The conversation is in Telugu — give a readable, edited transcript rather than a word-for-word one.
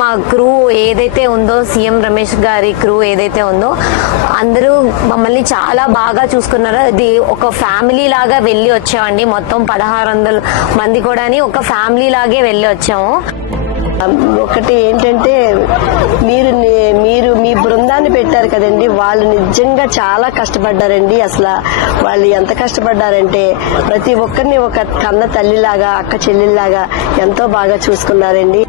మా క్రూ ఏదైతే ఉందో, సీఎం రమేష్ గారి క్రూ ఏదైతే ఉందో, అందరూ మమ్మల్ని చాలా బాగా చూసుకున్నారు. ఇది ఒక ఫ్యామిలీ లాగా వెళ్ళి వచ్చామండి. మొత్తం 1600 మంది కూడా ఒక ఫ్యామిలీ లాగే వెళ్ళి వచ్చాము. ఒకటి ఏంటంటే మీరు మీ బృందాన్ని పెట్టారు కదండి, వాళ్ళు నిజంగా చాలా కష్టపడ్డారండి. అసలు వాళ్ళు ఎంత కష్టపడ్డారంటే ప్రతి ఒక్కరిని ఒక కన్న తల్లిలాగా, అక్క చెల్లెల్లాగా ఎంతో బాగా చూసుకున్నారండి.